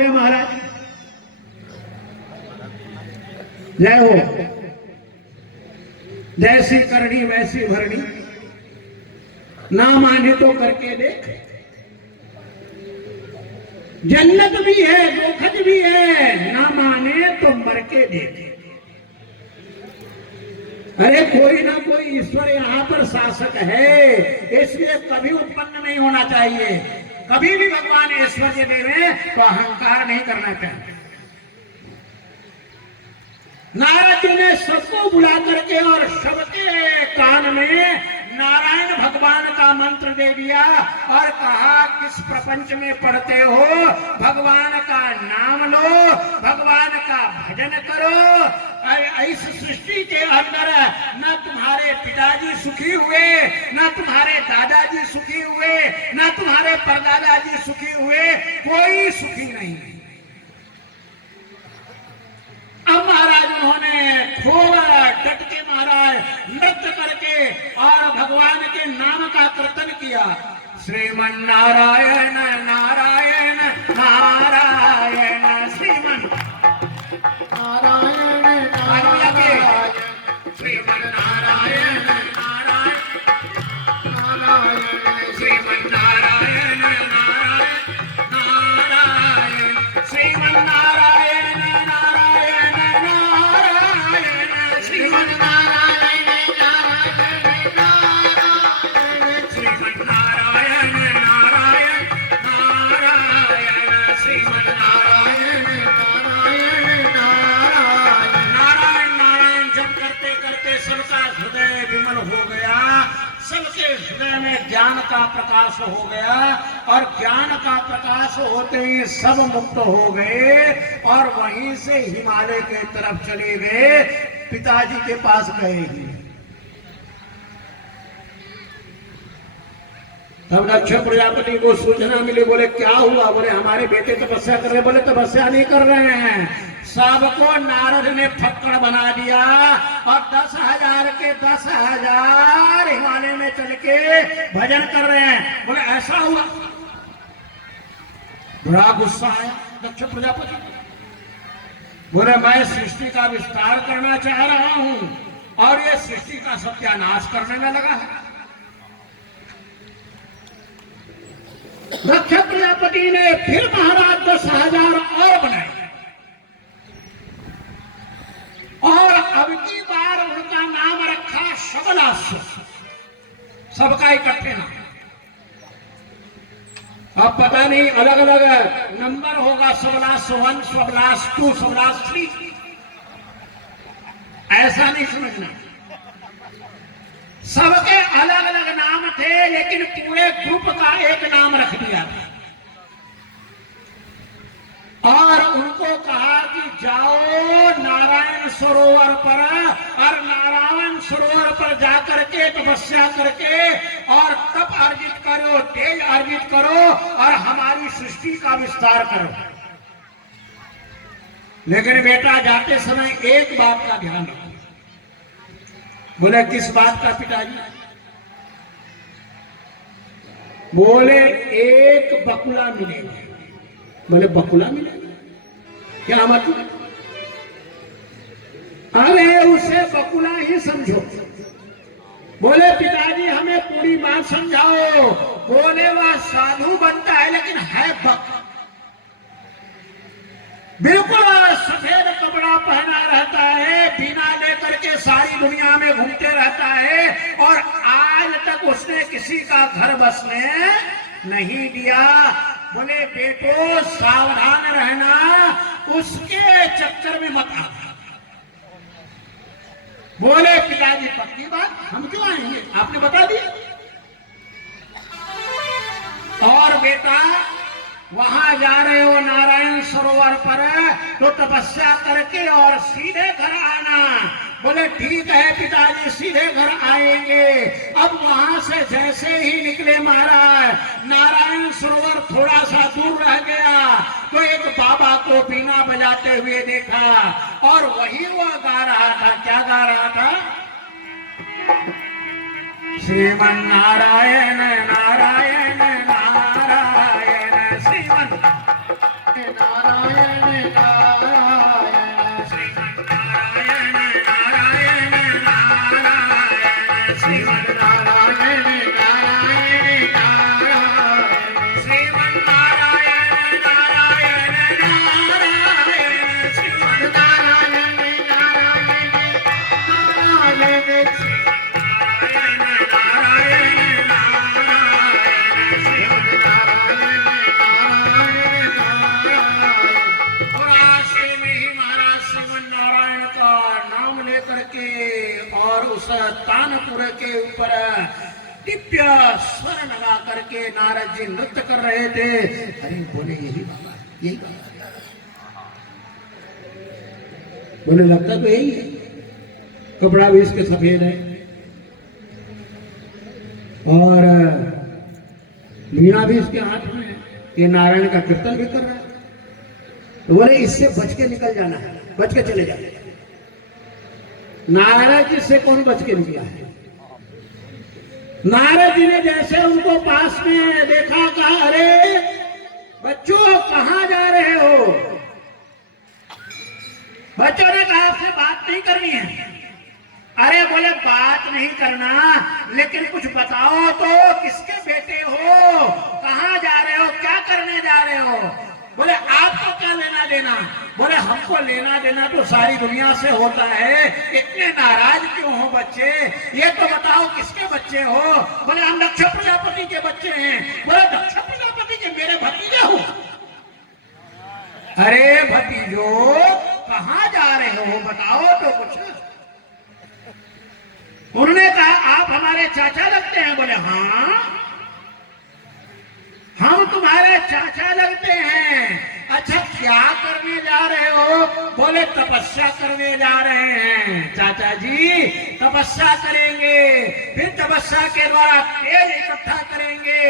गए महाराज। जय हो। जैसी करनी वैसी भरनी, ना माने तो करके देख। जन्नत भी है दोखत भी है, ना माने तो मर के देख। अरे कोई ना कोई ईश्वर यहाँ पर शासक है, इसलिए कभी उत्पन्न नहीं होना चाहिए। कभी भी भगवान ऐश्वर्य दे रहे तो अहंकार नहीं करना चाहिए। नारद जी ने सबको बुला करके और सबके कान में नारायण भगवान का मंत्र दे दिया और कहा, किस प्रपंच में पढ़ते हो, भगवान का नाम लो, भगवान का भजन करो। इस सृष्टि के अंदर न तुम्हारे पिताजी सुखी हुए, न तुम्हारे दादाजी सुखी हुए, न तुम्हारे परदादाजी सुखी हुए, कोई सुखी नहीं। अब महाराज उन्होंने खूब डट के महाराज नृत्य करके और भगवान के नाम का कीर्तन किया। श्रीमन नारायण नारायण नारायण, श्रीमन नारायण नारायण, श्रीमन नारायण नारायण नारायण, श्रीमन नारायण नारायण नारायण, श्रीमन नारायण नारायण नारायण, श्रीमन नारायण नारायण नारायण, श्रीमन नारायण नारायण नारायण, श्रीमन नारायण नारायण नारायण। नारायण नारायण जब करते करते सबका हृदय विमल हो गया, सबके हृदय में ज्ञान का प्रकाश हो गया और ज्ञान का प्रकाश होते ही सब मुक्त हो गए और वहीं से हिमालय के तरफ चले गए, पिताजी के पास गए ही। तब दक्ष प्रजापति को सूचना मिली, बोले क्या हुआ? बोले हमारे बेटे तपस्या कर रहे। बोले तपस्या नहीं कर रहे हैं, सबको नारद ने फक्कड़ बना दिया और 10,000 के 10,000 हिमालय में चल के भजन कर रहे हैं। बोले ऐसा हुआ? बड़ा गुस्सा आया दक्ष प्रजापति। बोले मैं सृष्टि का विस्तार करना चाह रहा हूं और ये सृष्टि का सत्यानाश करने में लगा है। दक्ष प्रजापति ने फिर महाराज 10,000 और बनाए और अब की बार उनका नाम रखा सबलाश, सबका इकट्ठे नाम। अब पता नहीं अलग अलग नंबर होगा, सबलाश 1, सबलाश 2, सबलाश 3, ऐसा नहीं समझना। सबके अलग अलग नाम थे लेकिन पूरे ग्रुप का एक नाम रख दिया और उनको कहा कि जाओ नारायण सरोवर पर और नारायण सरोवर पर जाकर के तपस्या करके और तप अर्जित करो, तेज अर्जित करो और हमारी सृष्टि का विस्तार करो। लेकिन बेटा जाते समय एक बात का ध्यान रखो। बोले किस बात का पिताजी? बोले एक बकुला मिलेगा। बोले बकुला मिलेगा क्या मतलब? अरे उसे बकुला ही समझो। बोले पिताजी हमें पूरी बात समझाओ। बोले वह साधु बनता है लेकिन है बक, बिल्कुल सफेद कपड़ा पहना रहता है, बिना लेकर के सारी दुनिया में घूमते रहता है और आज तक उसने किसी का घर बसने नहीं दिया। बोले बेटो सावधान रहना, उसके चक्कर में मत आना। बोले पिताजी पक्की बात, हम क्यों आएंगे, आपने बता दिया। और बेटा वहां जा रहे हो नारायण सरोवर पर तो तपस्या करके और सीधे घर आना। बोले ठीक है पिताजी सीधे घर आएंगे। अब वहां से जैसे ही निकले महाराज, नारायण सरोवर थोड़ा सा दूर रह गया तो एक बाबा को बीना बजाते हुए देखा और वही वह गा रहा था। क्या गा रहा था? श्रीमन नारायण नारायण नारायण, श्रीमन तानपुर के ऊपर दिव्य स्वर लगा करके नारद जी नृत्य कर रहे थे। अरे बोले यही बाबा, यही बाबा। बोले लगता तो यही है, कपड़ा भी इसके सफेद है और वीणा भी इसके हाथ में है, ये नारायण का कीर्तन भी कर रहा है। तो बोले इससे बच के निकल जाना है, बच के चले जाना। नारद जी से कौन बच के निकला है? नारद जी ने जैसे उनको पास में देखा, कहा अरे बच्चों कहां जा रहे हो? बच्चों ने कहा आपसे बात नहीं करनी है। अरे बोले बात नहीं करना, लेकिन कुछ बताओ तो, किसके बेटे हो, कहां जा रहे हो, क्या करने जा रहे हो? बोले आपको क्या लेना देना? बोले हमको लेना देना तो सारी दुनिया से होता है, इतने नाराज क्यों हो बच्चे? ये तो बताओ किसके बच्चे हो? बोले हम दक्ष प्रजापति के बच्चे हैं। बोले दक्ष प्रजापति के मेरे भतीजे हो? अरे भतीजो कहां जा रहे हो बताओ तो कुछ। उन्होंने कहा आप हमारे चाचा लगते हैं। बोले हाँ हम तुम्हारे चाचा लगते हैं। अच्छा क्या करने जा रहे हो? बोले तपस्या करने जा रहे हैं। चाचा जी तपस्या करेंगे, फिर तपस्या के द्वारा तेज इकट्ठा करेंगे,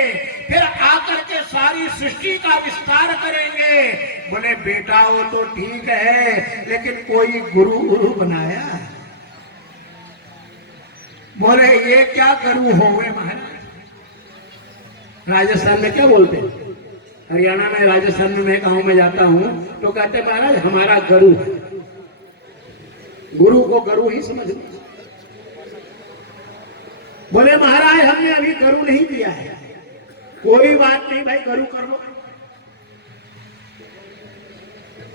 फिर आकर के सारी सृष्टि का विस्तार करेंगे। बोले बेटा वो तो ठीक है, लेकिन कोई गुरु बनाया? बोले ये क्या गुरु हो गए महाराज? राजस्थान में क्या बोलते हैं, हरियाणा में, राजस्थान में मैं गांव में जाता हूं तो कहते महाराज हमारा गुरु है। गुरु को गुरु ही समझ लो। बोले महाराज हमने अभी गुरु नहीं किया है। कोई बात नहीं भाई, गुरु कर लो।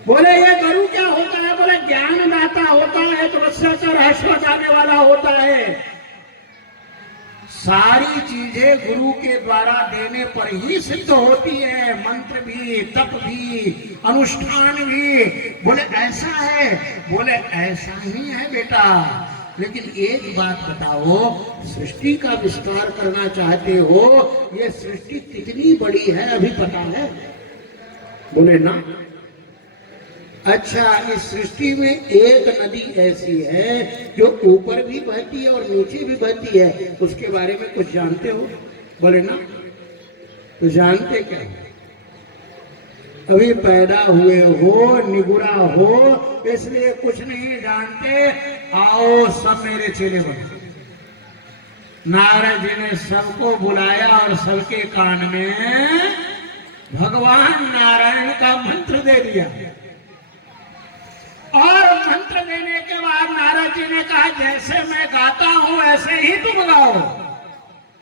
बोले ये गुरु क्या होता है? बोले ज्ञान दाता होता है, तपस्या का रहस्य बताने वाला होता है। सारी चीजें गुरु के द्वारा देने पर ही सिद्ध होती है, मंत्र भी, तप भी, अनुष्ठान भी। बोले ऐसा है? बोले ऐसा ही है बेटा, लेकिन एक बात बताओ, सृष्टि का विस्तार करना चाहते हो, ये सृष्टि कितनी बड़ी है अभी पता है? बोले ना। अच्छा इस सृष्टि में एक नदी ऐसी है जो ऊपर भी बहती है और नीचे भी बहती है, उसके बारे में कुछ जानते हो? बोले ना। तो जानते क्या? अभी पैदा हुए हो, निगुरा हो, इसलिए कुछ नहीं जानते। आओ सब मेरे चेले बनो। नारद जी ने सबको बुलाया और सबके कान में भगवान नारायण का मंत्र दे दिया। और मंत्र देने के बाद नारद जी ने कहा जैसे मैं गाता हूं ऐसे ही तुम गाओ।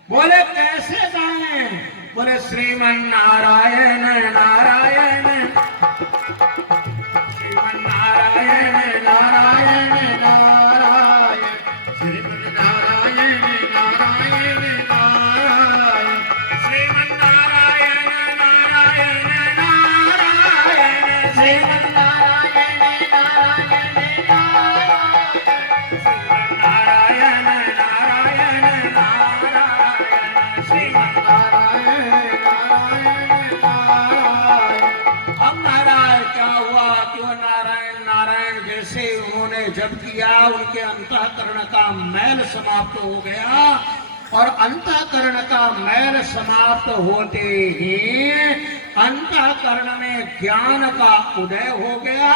बोले कैसे गाएं? बोले श्रीमन नारायण नारायण, श्रीमन नारायण नारायण नारायण, श्रीमन नारायण नारायण नारायण, श्रीमन नारायण नारायण नारायण, श्रीमन जब किया उनके अंतःकरण का मैल समाप्त हो गया। और अंतःकरण का मैल समाप्त होते ही अंतःकरण में ज्ञान का उदय हो गया।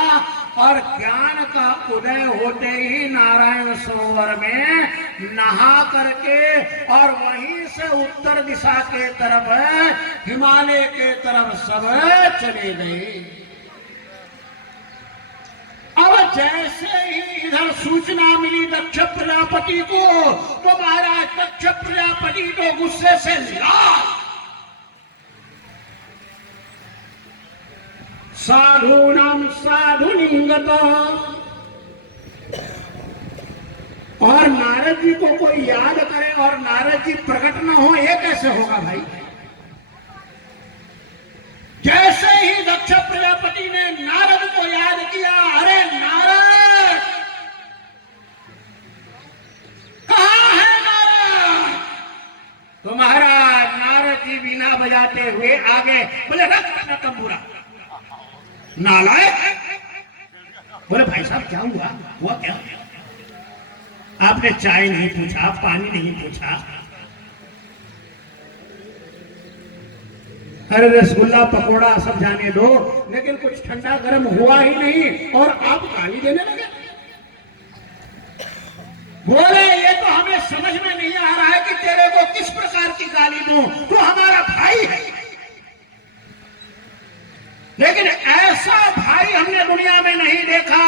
और ज्ञान का उदय होते ही नारायण सरोवर में नहा करके और वहीं से उत्तर दिशा के तरफ, हिमालय के तरफ सब चले गए। सूचना मिली दक्ष प्रजापति को, तो महाराज दक्ष प्रजापति तो गुस्से से लाल। साधूनाम साधुलिंगता, और नारद जी को कोई याद करे और नारद जी प्रकट न हो, ये कैसे होगा भाई? जैसे ही दक्ष प्रजापति ने नारद को याद किया, अरे नारद कहां है नारद? तो महाराज नारद जी बीना बजाते हुए आगे बोले, रख अपना तंबूरा। नालायक, बोले भाई साहब क्या हुआ क्या? आपने चाय नहीं पूछा, पानी नहीं पूछा, अरे रसगुल्ला पकोड़ा सब जाने दो, लेकिन कुछ ठंडा गर्म हुआ ही नहीं और आप गाली देने लगे। बोले ये तो हमें समझ में नहीं आ रहा है कि तेरे को किस प्रकार की गाली दूं, तू हमारा भाई है, लेकिन ऐसा भाई हमने दुनिया में नहीं देखा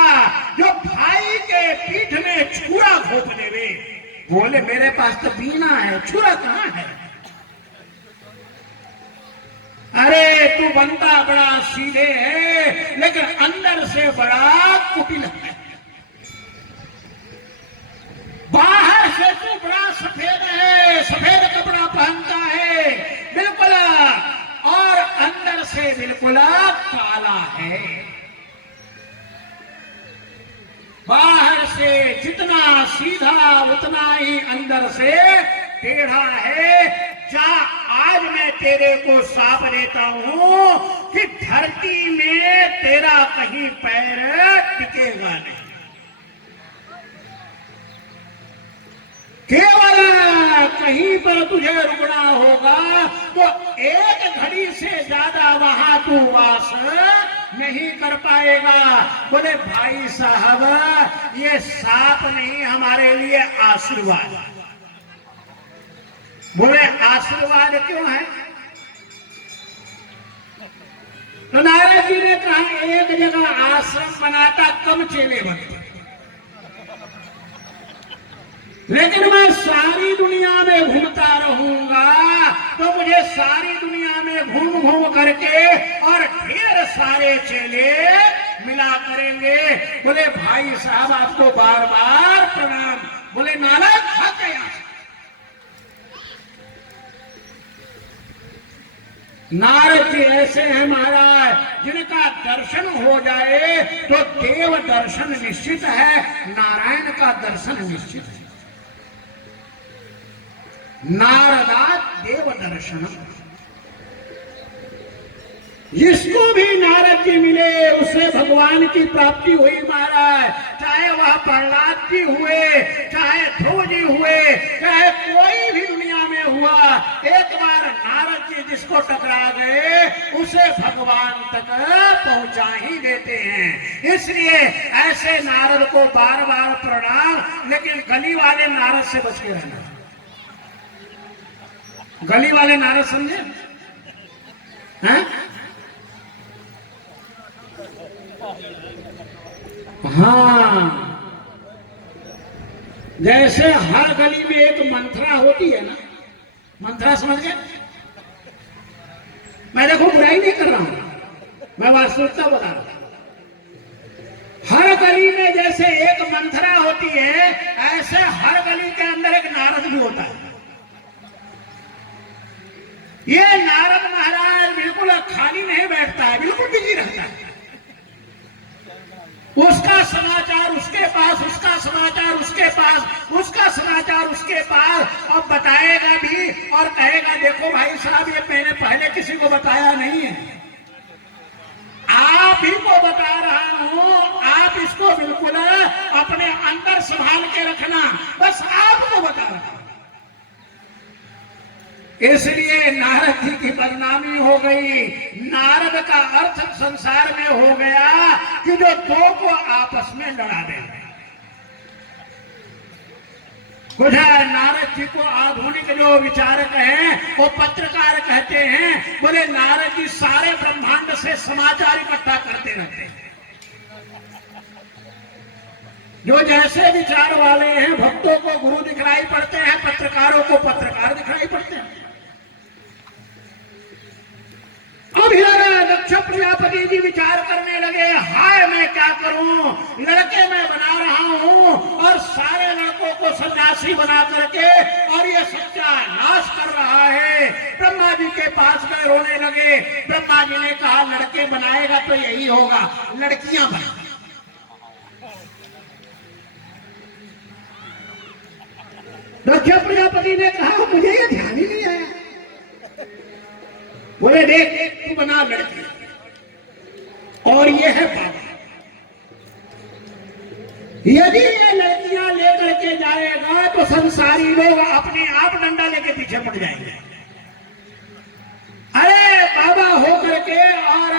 जो भाई के पीठ में छुरा घोंप देवे। बोले मेरे पास तो बीना है, छुरा कहां है? अरे तू बनता बड़ा सीधे है, लेकिन अंदर से बड़ा कुटिल है। बाहर से तू बड़ा सफेद है, सफेद कपड़ा पहनता है बिल्कुल, और अंदर से बिल्कुल काला है। बाहर से जितना सीधा उतना ही अंदर से टेढ़ा है। जा आज मैं तेरे को साफ देता हूं कि धरती में तेरा कहीं पैर टिकेगा नहीं, केवल कहीं पर तुझे रुकना होगा तो एक घड़ी से ज्यादा वहां तू वास नहीं कर पाएगा। बोले भाई साहब ये साप नहीं, हमारे लिए आशीर्वाद। बोले आशीर्वाद क्यों है? तो नारद जी ने कहा एक जगह आश्रम बनाता कम चेले बनते, लेकिन मैं सारी दुनिया में घूमता रहूंगा तो मुझे सारी दुनिया में घूम घूम करके और ढेर सारे चेले मिला करेंगे। बोले भाई साहब आपको बार बार प्रणाम। बोले नारद भाग गया। नारद जी ऐसे हैं महाराज जिनका दर्शन हो जाए तो देव दर्शन निश्चित है, नारायण का दर्शन निश्चित है। नारदात देव दर्शन, जिसको भी नारद जी मिले उसे भगवान की प्राप्ति हुई महाराज। चाहे वह प्रहलाद जी हुए, चाहे ध्रुव जी हुए, चाहे कोई भी दुनिया में हुआ, एक बार नारद जी जिसको टकरा गए उसे भगवान तक पहुंचा ही देते हैं। इसलिए ऐसे नारद को बार बार प्रणाम। लेकिन गली वाले नारद से बच के रहना। गली वाले नारद समझे हैं? हाँ, जैसे हर गली में एक मंथरा होती है ना, मंथरा समझ गए? मैं देखो बुराई नहीं कर रहा हूं, मैं वास्तविकता बता रहा हूं। हर गली में जैसे एक मंथरा होती है, ऐसे हर गली के अंदर एक नारद भी होता है। ये नारद महाराज बिल्कुल खाली नहीं बैठता है, बिल्कुल बिजी रहता है। उसका समाचार उसके पास, उसका समाचार उसके पास, उसका समाचार उसके पास, और बताएगा भी और कहेगा देखो भाई साहब ये मैंने पहले किसी को बताया नहीं है, आप ही को बता रहा हूं, आप इसको बिल्कुल अपने अंदर संभाल के रखना, बस आपको बता रहा हूं। इसलिए नारद जी की बदनामी हो गई। नारद का अर्थ संसार में हो गया कि जो दो को आपस में लड़ा दे। कुछ नारद जी को आधुनिक जो विचारक हैं वो पत्रकार कहते हैं, बोले नारद जी सारे ब्रह्मांड से समाचार इकट्ठा करते रहते हैं। जो जैसे विचार वाले हैं, भक्तों को गुरु दिखलाई पड़ते हैं, पत्रकारों को पत्रकार दिखलाई पड़ते हैं। अब यार दक्ष प्रजापति जी विचार करने लगे, हाय मैं क्या करूं, लड़के मैं बना रहा हूं और सारे लड़कों को सन्यासी बना करके और ये सत्यानाश कर रहा है। ब्रह्मा जी के पास गए, रोने लगे। ब्रह्मा जी ने कहा लड़के बनाएगा तो यही होगा, लड़कियां बना। दक्ष प्रजापति ने कहा मुझे ये ध्यान ही नहीं आया। बोले देख तू बना लड़की, और ये है बाबा। यदि ये लड़कियां लेकर के जाएगा तो संसारी लोग अपने आप डंडा लेके पीछे पड़ जाएंगे। अरे बाबा हो करके और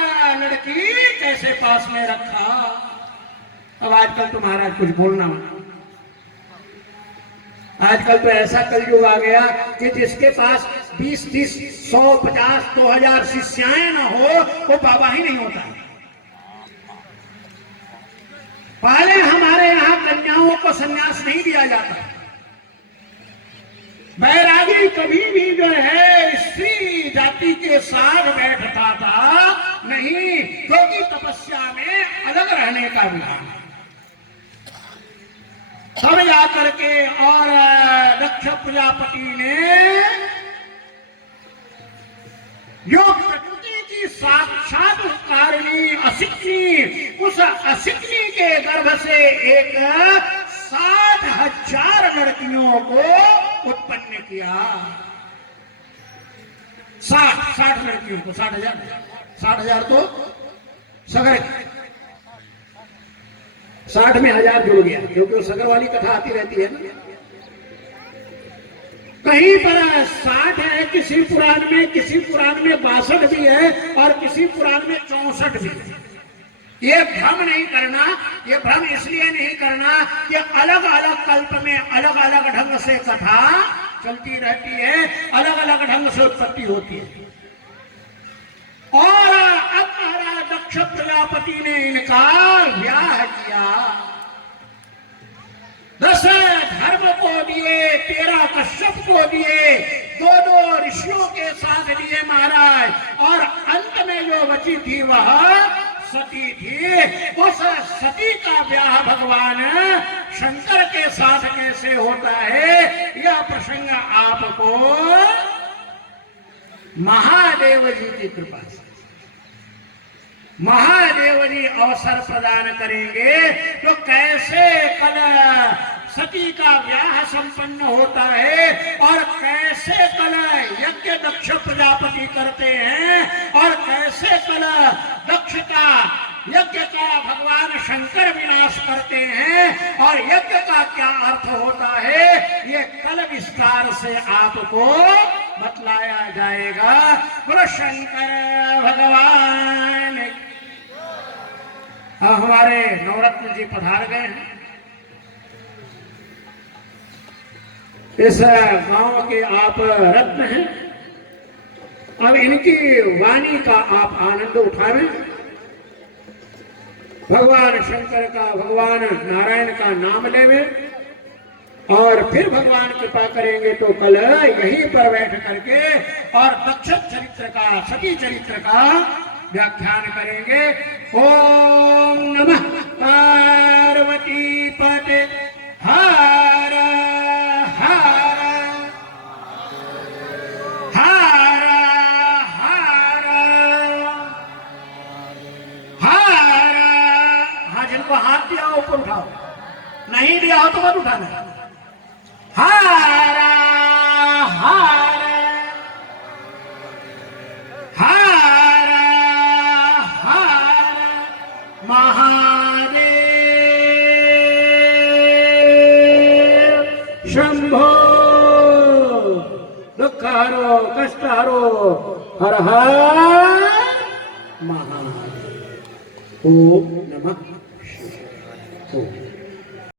लड़की कैसे पास में रखा। अब आजकल तो महाराज कुछ बोलना मत। आजकल तो ऐसा कलयुग आ गया कि जिसके पास 20, 30, 100, 50, 2000 शिष्याएं ना हो वो बाबा ही नहीं होता। पहले हमारे यहाँ कन्याओं को संन्यास नहीं दिया जाता। बैरागी कभी भी जो है स्त्री जाति के साथ बैठता था नहीं, क्योंकि तपस्या में अलग रहने का विधान है। तब जाकर के और दक्ष प्रजापति ने जो प्रकृति की साक्षात कारिणी असिक्नी, उस असिक्नी के गर्भ से एक 60,000 लड़कियों को उत्पन्न किया। 60 लड़कियों को, 60,000 तो सगर 60 में 1000 जुड़ गया, क्योंकि वो सगर वाली कथा आती रहती है ना। कहीं पर 60 है किसी पुराण में, किसी पुराण में 62 भी है और किसी पुराण में 64 भी है। ये भ्रम नहीं करना, ये भ्रम इसलिए नहीं करना कि अलग अलग कल्प में अलग अलग ढंग से कथा चलती रहती है, अलग अलग ढंग से उत्पत्ति होती है। और अब महाराज दक्ष प्रजापति ने इनका ब्याह किया। 10 धर्म को दिए, 13 कश्यप को दिए, 2 ऋषियों के साथ दिए महाराज। और अंत में जो बची थी वह सती थी। उस सती का ब्याह भगवान शंकर के साथ कैसे होता है, यह प्रसंग आपको महादेव जी की कृपा से, महादेव जी अवसर प्रदान करेंगे तो कैसे कल सती का ब्याह संपन्न होता है और कैसे कल यज्ञ दक्ष प्रजापति करते हैं और कैसे कल दक्ष का यज्ञ का भगवान शंकर विनाश करते हैं और यज्ञ का क्या अर्थ होता है, ये कल विस्तार से आपको बतलाया जाएगा। बोलो शंकर भगवान। हमारे नवरत्न जी पधार गए हैं। इस गांव के आप रत्न हैं। अब इनकी वाणी का आप आनंद उठावें। भगवान शंकर का, भगवान नारायण का नाम लेवें और फिर भगवान कृपा करेंगे तो कल यहीं पर बैठ करके और दक्ष चरित्र का, सती चरित्र का व्याख्यान करेंगे। ओम नमः पार्वती पते हर हर हर हर हर। हाँ, जिनको हाथ दिया हो ऊपर उठाओ, नहीं दिया हो तो मत उठाना। हर हर हर हर महादेव शंभो। दुख हरो, कष्ट हरो, हर हर महादेव। ओम नमः शिवाय।